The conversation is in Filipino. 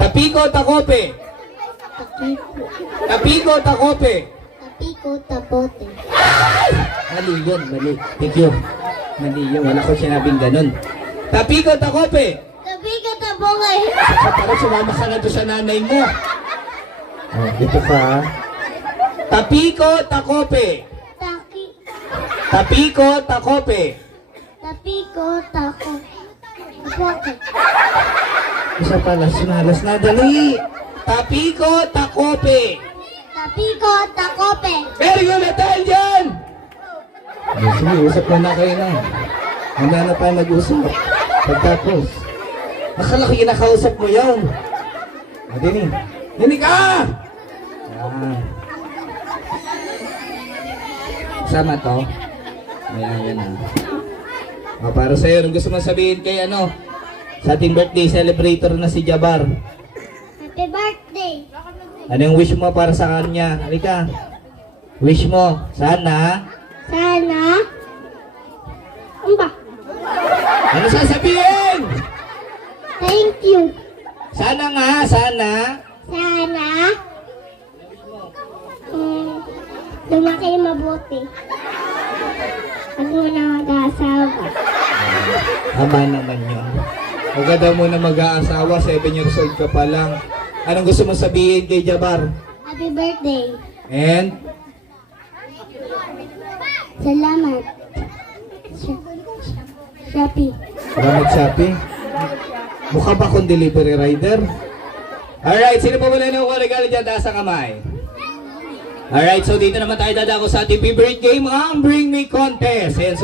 Tapiko, takope. Tapiko. Tapiko, takope. Tapiko, tapote. Mali yun, mali. Thank you. Mali yun, wala ko sinabing ganun. Tapiko, takope. Tapiko, tapote. Parang sumama ka na doon sa nanay mo. Oh, ito pa. Tapiko, takope. Taki. Tapiko, takope. Tapiko, tako. Tapote. Isa pala, sinalas na. Dali. Tapiko, takope. Tapiko, takope. Very good na tayo dyan! Sige, usap na kayo na. Mamaya na tayo mag-usap. Pagtapos. Akala ko kinakausap mo yun. Dinig. Dinig ka! Yan. Sama to. Ayan na. O, para sa'yo, anong gusto mo sabihin kay ano? Sa ating birthday celebrator na si Jabar. Happy birthday. Ano yung wish mo para sa kanya? Halika. Wish mo. Sana. Sana. Ano ba? Ano sasabihin? Thank you. Sana nga, sana. Sana. Lumaki mabuti. Huwag mo na mag-aasawa. Tama naman yun. Huwag ka daw muna mag-aasawa, 7 years old ka pa lang. Anong gusto mo sabihin kay Jabar? Happy birthday. And? Salamat. Shopee. Salamat, Shopee. Mukha ba akong delivery rider? Alright, sino pa wala na ako regalo dyan? Taas ang kamay. Alright, so dito naman tayo dadako sa ating favorite game, ang Bring Me Contest. Ayan, so